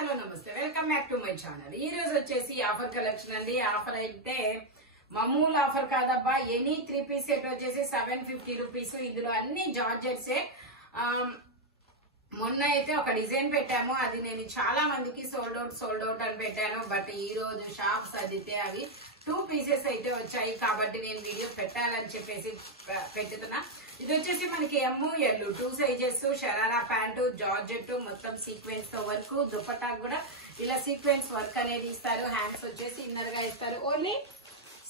Hello నమస్తే welcome back to my channel. ఈ రోజు వచ్చేసి ఆఫర్ కలెక్షన్ అండి. ఆఫర్ అయితే మామూలు ఆఫర్ కాదబ్బా. ఎనీ 3 పీస్ సెట్ వచ్చేసి 750 రూపీస్. ఇందులో అన్ని జార్జెట్సే. మొన్న అయితే ఒక డిజైన్ పెట్టాము, అది నేను చాలా మందికి సోల్డ్ అవుట్ అని పెట్టాను. బట్ ఈ రోజు షాప్స్ అదితే అవి 2 పీసెస్ అయితే వచ్చాయి, కాబట్టి నేను వీడియో పెట్టాలని చెప్పేసి పెట్టుతున్నా. ఇది వచ్చేసి మనకి ML 2 sizes, sharara pant, georgette, మొత్తం సీక్వెన్స్ తో వర్క్. దుపట్టా కూడా ఇలా సీక్వెన్స్ వర్క్ అనేది ఇస్తారు. హ్యాండ్స్ వచ్చేసి ఇన్నర్ గా ఇస్తారు. Only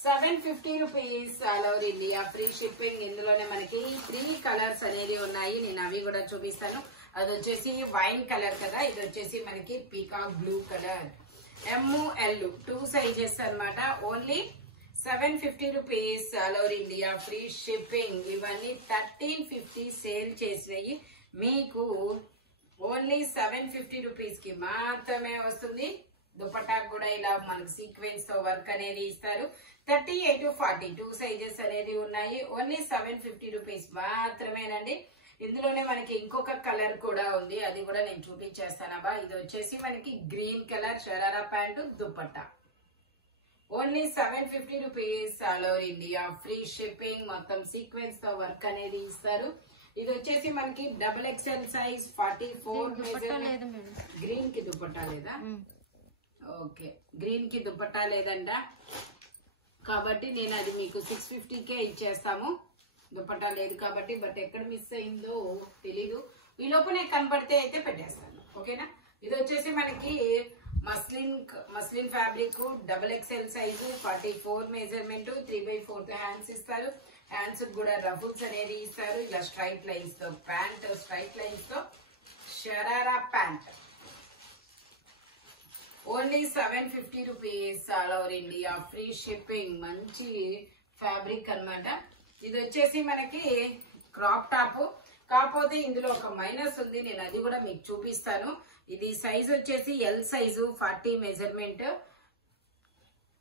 750 rupees. All over India free shipping. ఇందులోనే మనకి 3 కలర్స్ అనేది ఉన్నాయి, నేను అవి కూడా చూపిస్తాను. అది వచ్చేసి వైన్ కలర్ కదా, ఇది వచ్చేసి మనకి peacock blue colour. ML 2 sizes అన్నమాట. Only 750 rupees. All over India free shipping. ఇవన్నీ 1350 సేల్ చేసినవి మీకు ఓన్లీ 750 రూపీస్ కి మాత్రమే వస్తుంది. దుపట్టా కూడా ఇలా మనకు సీక్వెన్స్ తో వర్క్ అనేది ఇస్తారు. 38 to 42 సైజెస్ అనేది ఉన్నాయి. ఓన్లీ 750 రూపీస్ మాత్రమేనండి. ఇందులోనే మనకి ఇంకొక కలర్ కూడా ఉంది, అది కూడా నేను చూపించేస్తానబ్బా. ఇది వచ్చేసి మనకి green colour, sharara pant, dupatta. Only 750 rupees. All over India free shipping. మొత్తం సీక్వెన్స్ తో వర్క్ అనేది ఇస్తారు. ఇది వచ్చేసి మనకి XXL సైజ్ 44. గ్రీన్ కి దుపట్టా లేదా? ఓకే, గ్రీన్ కి దుపట్టా లేదంట, కాబట్టి నేను అది మీకు 650కే ఇచ్చేస్తాము. దుపట్టా లేదు కాబట్టి, బట్ ఎక్కడ మిస్ అయిందో తెలీదు. ఈ లోపునే కనపడితే అయితే పెట్టేస్తాను, ఓకేనా. ఇది వచ్చేసి మనకి muslin fabric, XXL size, 44 measurement, 3/4 hands ఇస్తారు. హ్యాండ్స్ కూడా రఫుల్స్ అనేది ఇస్తారు. ఇలా స్ట్రైట్ లైన్స్ తో ప్యాంట్, స్ట్రైట్ లైన్స్ తో sharara pant. Only 750 rupees. All over India free shipping. మంచి ఫ్యాబ్రిక్ అన్నమాట. ఇది వచ్చేసి మనకి క్రాప్ టాప్, కాకపోతే ఇందులో ఒక మైనస్ ఉంది, నేను అది కూడా మీకు చూపిస్తాను. ఇది సైజ్ వచ్చేసి L సైజు, 40 మెజర్మెంట్.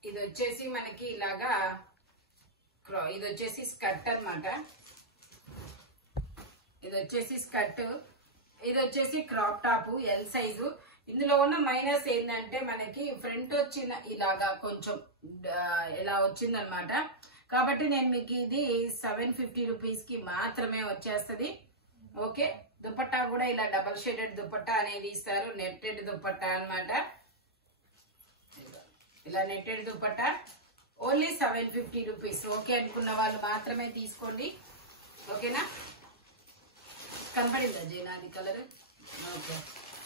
ఇది వచ్చేసి మనకి ఇలాగా, ఇది వచ్చేసి స్కర్ట్ అన్నమాట. ఇది వచ్చేసి స్కర్ట్, ఇది వచ్చేసి క్రాప్ టాప్ L సైజు. ఇందులో ఉన్న మైనస్ ఏంటంటే మనకి ఫ్రంట్ వచ్చిన ఇలాగా కొంచెం ఇలా వచ్చిందనమాట. కాబట్టి నేను మీకు ఇది 750 రూపీస్ కి మాత్రమే వచ్చేస్తుంది, ఓకే. దుపట్టా కూడా ఇలా డబల్ షేడెడ్ దుపట్టా అనేది ఇస్తారు. నెట్టెడ్ దుపట్టా అన్నమాట. ఇలా netted dupatta. Only 750 rupees. Okay అనుకున్న వాళ్ళు మాత్రమే తీసుకోండి, ఓకేనా. కనపడిందా జైనాది కలర్? ఓకే.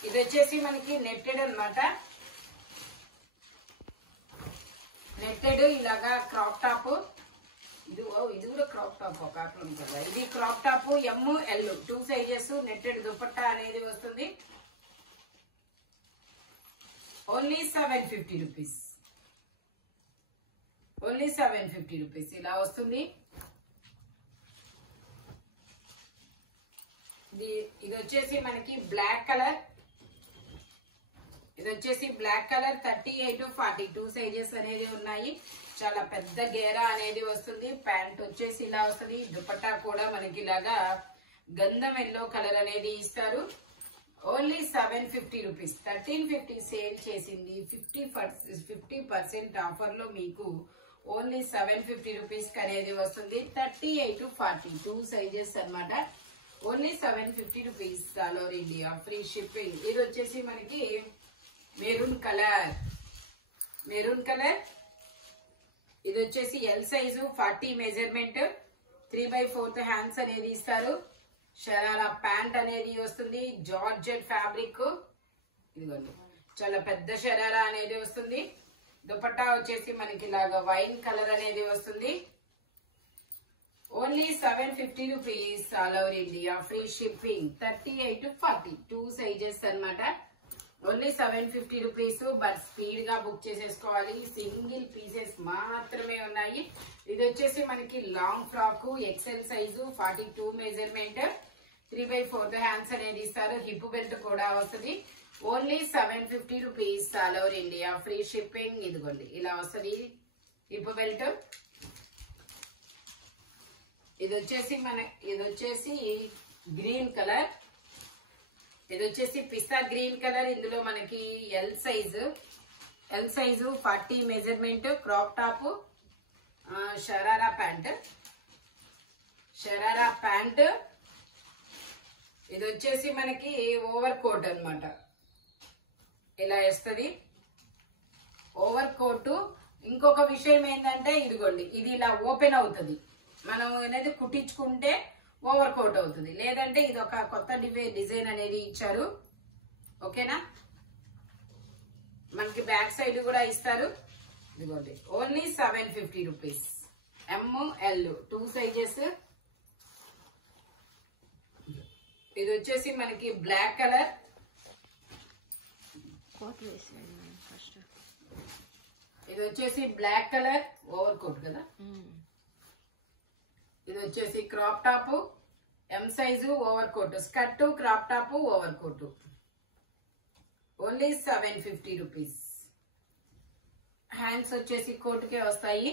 ఇది వచ్చేసి మనకి నెట్టెడ్ అన్నమాట. నెట్టెడ్ ఇలాగా క్రాప్ టాప్. ఇది కూడా క్రాప్ టాప్ కాకుండా కదా, ఇది crop top ML 2 sizes. Netted dupatta అనేది వస్తుంది. Only 750 rupees. ఓన్లీ 750 రూపీస్ ఇలా వస్తుంది. ఇది వచ్చేసి మనకి బ్లాక్ కలర్. ఇది వచ్చేసి బ్లాక్ కలర్. 38 to 42 సైజెస్ అనేది ఉన్నాయి. చాలా పెద్ద గేరా అనేది వస్తుంది. ప్యాంట్ వచ్చేసి ఇలా వస్తుంది. దుపట్టా కూడా మనకి ఇలాగా గంధం ఎల్లో కలర్ అనేది ఇస్తారు. Only 750 rupees. 1350 సేల్ చేసింది 50% ఆఫర్ లో మీకు ఓన్లీ 750 రూపీస్ అనేది వస్తుంది. 38 to 42 సైజెస్ అన్నమాట. Only 750 rupees. All over India free shipping. ఇది వచ్చేసి మనకి మెరూన్ కలర్. ఇది వచ్చేసి L సైజు, 40 మెజర్మెంట్, 3/4 హ్యాండ్స్ అనేది ఇస్తారు. షరారా ప్యాంట్ అనేది వస్తుంది. Georgette fabric. ఇదిగోండి, చాలా పెద్ద షరారా అనేది వస్తుంది. దుపట్టా వచ్చేసి మనకి ఇలాగా వైన్ కలర్ అనేది వస్తుంది. Only 750 rupees. All over India free shipping. 38 to 42 sizes అన్నమాట. Only 750 rupees. బట్ స్పీడ్ గా బుక్ చేసేసుకోవాలి, సింగిల్ పీసెస్ మాత్రమే ఉన్నాయి. ఇది వచ్చేసి మనకి long frock XL size, 42 measurement, 3/4 hands అనేది ఇస్తారు. హిప్ బెల్ట్ కూడా వస్తుంది. Only 750 rupees. All over India free shipping. ఇదిగోండి ఇలా వస్తుంది హిప్ బెల్ట్. ఇది వచ్చేసి గ్రీన్ కలర్. ఇది వచ్చేసి పిస్తా గ్రీన్ కలర్. ఇందులో మనకి L size 40 measurement, crop top, sharara pant. ఇది వచ్చేసి మనకి ఓవర్ కోట్ అన్నమాట. ఇలా వేస్తుంది ఓవర్ కోట్. ఇంకొక విషయం ఏంటంటే ఇదిగోండి, ఇది ఇలా ఓపెన్ అవుతుంది. మనం అనేది కుట్టించుకుంటే ఓవర్ కోట్ అవుతుంది, లేదంటే ఇది ఒక కొత్త డిజైన్ అనేది ఇచ్చారు. ఓకేనా, మనకి బ్యాక్ సైడ్ కూడా ఇస్తారు. ఇదిగోండి ఓన్లీ 750 రూపీస్. ML 2 sizes. ఇది వచ్చేసి మనకి బ్లాక్ కలర్. ఇది వచ్చేసి బ్లాక్ కలర్ ఓవర్ కోట్ కదా. ఇది వచ్చేసి crop top, M size over coat, skirt, crop top, over coat. Only 750 rupees. Hands వచ్చేసి కోటుకే వస్తాయి.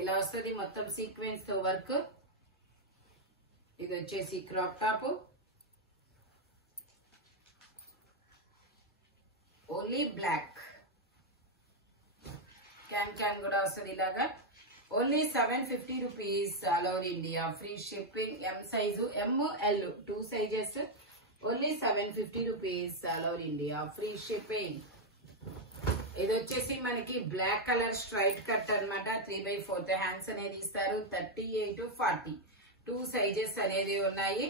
ఇలా వస్తుంది మొత్తం సీక్వెన్స్ తో వర్క్. ఇది వచ్చేసి crop top, only black. Can కూడా వస్తుంది ఇలాగా. Only 750 rupees. All over India free shipping. M size ML 2 sizes. Only 750 rupees. All over India free shipping. ఇది వచ్చేసి మనకి బ్లాక్ కలర్ స్ట్రైట్ కట్ అన్నమాట. 3/4 హ్యాండ్స్ అనేది ఇస్తారు. 38, 40 2 సైజెస్ అనేది ఉన్నాయి.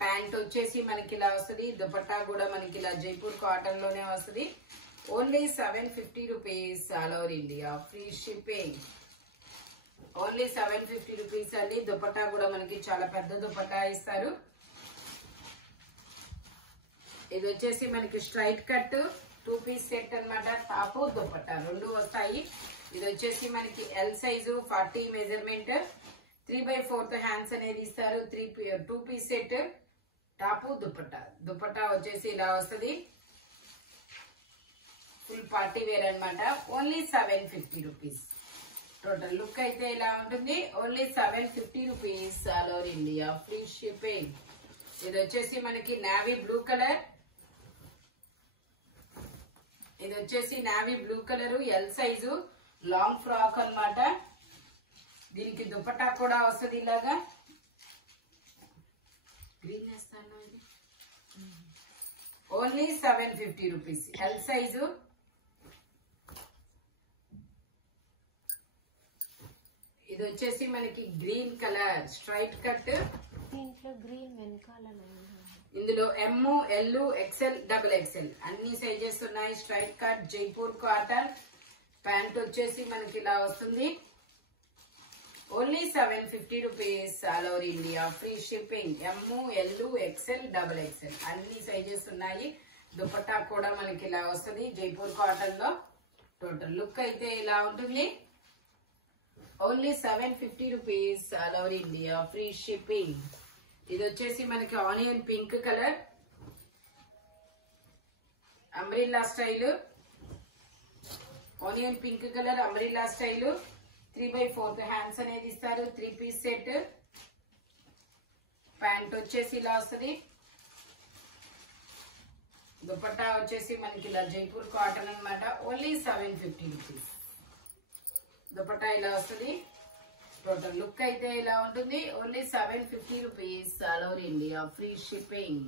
ప్యాంట్ వచ్చేసి మనకి ఇలా వస్తుంది. దుపట్టా కూడా మనకి ఇలా జైపూర్ కాటన్ లోనే వస్తుంది. Only 750 rupees. All over India free shipping. Only 750 rupees అండి. దుపట్టా కూడా మనకి చాలా పెద్ద దుపట్టా ఇస్తారు. ఇది వచ్చేసి మనకి స్ట్రైట్ కట్ 2 పీస్ సెట్ అన్నమాట. టాప్, దుపట్టా 2 వస్తాయి. ఇది వచ్చేసి మనకి L సైజు 40 మెజర్మెంట్, 3/4 హ్యాండ్స్ అనేది ఇస్తారు. 2 పీస్ సెట్, టాప్, దుపట్టా వచ్చేసి ఇలా వస్తుంది. ఫుల్ పార్టీ వేర్ అన్నమాట. Only 750 rupees. టోటల్ లుక్ అయితే ఇలా ఉంటుంది. Only 750 rupees. All over India free shipping. ఇది వచ్చేసి మనకి నావీ బ్లూ కలర్. ఇది వచ్చేసి navy blue colour L size long frock అన్నమాట. దీనికి దుపట్టా కూడా వస్తుంది ఇలాగా. గ్రీన్ వేస్తాను. ఇది ఓన్లీ 750 రూపీస్. L size. ఇది వచ్చేసి మనకి గ్రీన్ కలర్ స్ట్రైట్ కట్. దీంట్లో గ్రీన్ వెనకాల ఇందులో M, L, XL, XXL అన్ని సైజెస్ ఉన్నాయి. Straight cut Jaipur cotton. Pant వచ్చేసి మనకి ఇలా వస్తుంది. Only 750 rupees. All over India free shipping. M, L, XL, XXL అన్ని సైజెస్ ఉన్నాయి. దుపట్టా కూడా మనకి ఇలా వస్తుంది జైపూర్ కాటన్ లో. టోటల్ లుక్ అయితే ఇలా ఉంటుంది. Only 750 rupees. All over India free shipping. ఇది వచ్చేసి మనకి onion pink colour umbrella style. Onion pink colour umbrella style. 3/4 hands అనేది ఇస్తారు. 3 పీస్ సెట్. ప్యాంట్ వచ్చేసి ఇలా వస్తుంది. దుపట్టా వచ్చేసి మనకి ఇలా జైపూర్ కాటన్ అన్నమాట. Only 750 rupees. దుపట్టా ఇలా వస్తుంది. టోటల్ లుక్ అయితే ఇలా ఉంటుంది. Only 750 rupees. All over India free shipping.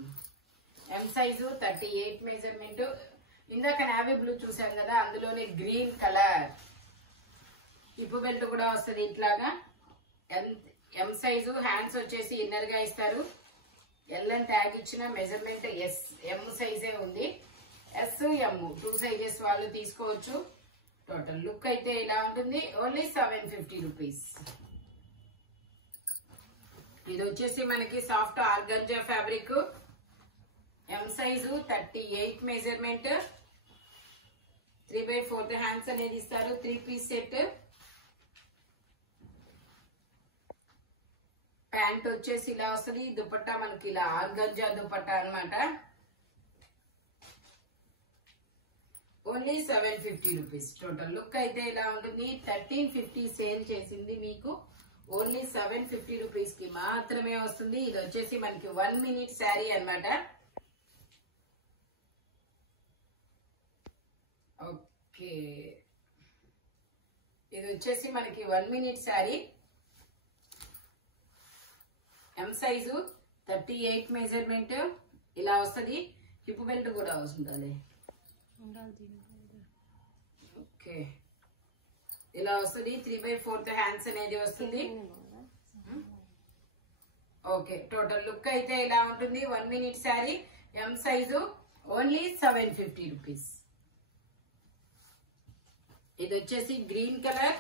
M size 38 measurement. ఇందాక నావీ బ్లూ చూసాం కదా, అందులోనే గ్రీన్ కలర్ హిప్ బెల్ట్ కూడా వస్తుంది ఇట్లాగా. M సైజు హ్యాండ్స్ వచ్చేసి ఇన్నర్ గా ఇస్తారు. L అని ట్యాగ్ ఇచ్చిన మెజర్మెంట్ M సైజే ఉంది. S, M 2 సైజెస్ వాళ్ళు తీసుకోవచ్చు. టోటల్ లుక్ అయితే ఇలా ఉంటుంది. Only 750 rupees. ఇది వచ్చేసి మనకి soft organza fabric. M size 38 measurement. 3/4 hands అనేది ఇస్తారు. 3 పీస్ సెట్. ప్యాంట్ వచ్చేసి ఇలా వస్తుంది. దుపట్టా మనకి ఇలా ఆర్గంజా దుపట్టా అన్నమాట. Only 750 rupees. టోటల్ లుక్ అయితే ఇలా ఉంటుంది. 1350 సేల్ చేసింది మీకు. ఓన్లీ 750 రూపీస్ కి మాత్రమే వస్తుంది. ఇది వచ్చేసి మనకి 1 minute శారీ అన్నమాట. ఓకే, ఇది వచ్చేసి మనకి 1 minute sari. M size 38 measurement ఇలా వస్తుంది. హిప్ బెల్ట్ కూడా వస్తుంది. ఓకే, ఇలా వస్తుంది. 3/4 హ్యాండ్స్ అనేది వస్తుంది. ఓకే, టోటల్ లుక్ అయితే ఇలా ఉంటుంది. 1 minute sari, M size, only 750 rupees. ఇది వచ్చేసి గ్రీన్ కలర్,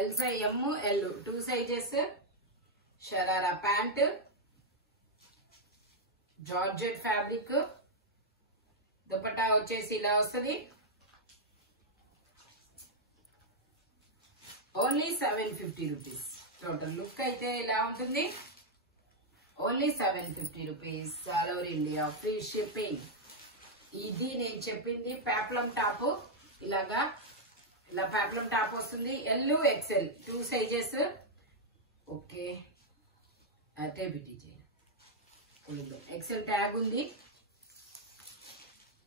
ఎల్ సైజ్, ఎమ్ L 2 sizes. Sharara pant, georgette fabric. Dupatta వచ్చేసి ఇలా వస్తుంది. Only 750 rupees. టోటల్ లుక్ అయితే ఇలా ఉంటుంది. Only 750 rupees. All over India free shipping. ఇది నేను చెప్పింది పేప్లం టాప్. ఇలాగా ఇలా పేప్లం టాప్ వస్తుంది. L XL 2 sizes. Okay, XL tag ఉంది.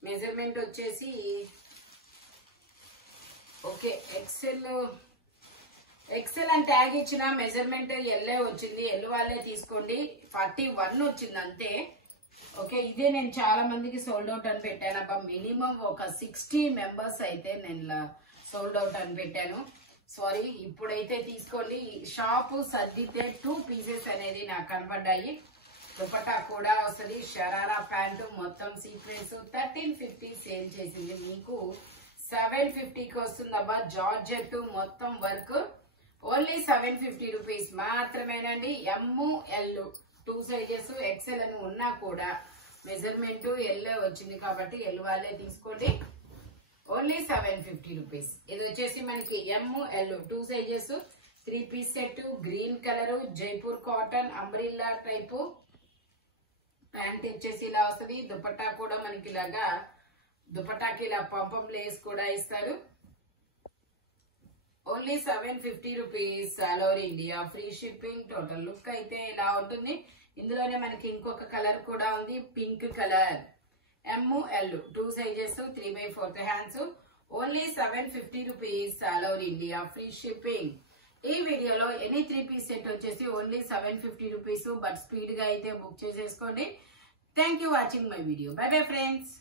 మెజర్మెంట్ వచ్చేసి ఓకే, ఎక్సెల్ అని ట్యాగ్ ఇచ్చిన మెజర్మెంట్ ఎల్లే వచ్చింది. ఎల్ వాళ్ళే తీసుకోండి. 41 వచ్చింది అంతే. ఓకే, ఇదే నేను చాలా మందికి సోల్డ్ అవుట్ అని పెట్టాను. అబ్బా, మినిమం ఒక 60 మెంబర్స్ అయితే నేను సోల్డ్ అవుట్ అని పెట్టాను. సారీ, ఇప్పుడైతే తీసుకోండి. షాప్ సర్దితే 2 పీసెస్ అనేది నాకు కనపడ్డాయి. దుపట్టా కూడా వస్తుంది. షరారా ప్యాంటు మొత్తం సీక్వెన్స్ 1350 సేల్ చేసింది. మీకు 750కి వస్తుందబ్బా. జార్జెట్ మొత్తం వర్క్. ఓన్లీ 750 రూపీస్ మాత్రమేనండి. M L 2 sizes. ఎక్సెల్ అని ఉన్నా కూడా మెజర్మెంట్ ఎల్ వచ్చింది కాబట్టి ఎల్ వాళ్ళే తీసుకోండి. Only 750 rupees. ఇది వచ్చేసి మనకి M L 2 sizes 3 piece set. Green colour, Jaipur cotton, umbrella type. Pant వచ్చేసి ఇలా వస్తుంది. దుపట్టా కూడా మనకి ఇలాగా, దుపట్టాకి ఇలా పంపం లేస్ కూడా ఇస్తారు. Only 750 rupees. All over India free shipping. Total look అయితే ఇలా ఉంటుంది. ఇందులోనే మనకి ఇంకొక కలర్ కూడా ఉంది, పింక్ కలర్. ఎమ్ L 2 sizes 3/4 hands. Only 750 rupees. All over India free shipping. ఈ వీడియోలో ఎనీ 3 పీస్ సెట్ వచ్చేసి ఓన్లీ 750 రూపీస్. బట్ స్పీడ్ గా అయితే బుక్ చేసేసుకోండి. Thank you watching my video. By bye friends.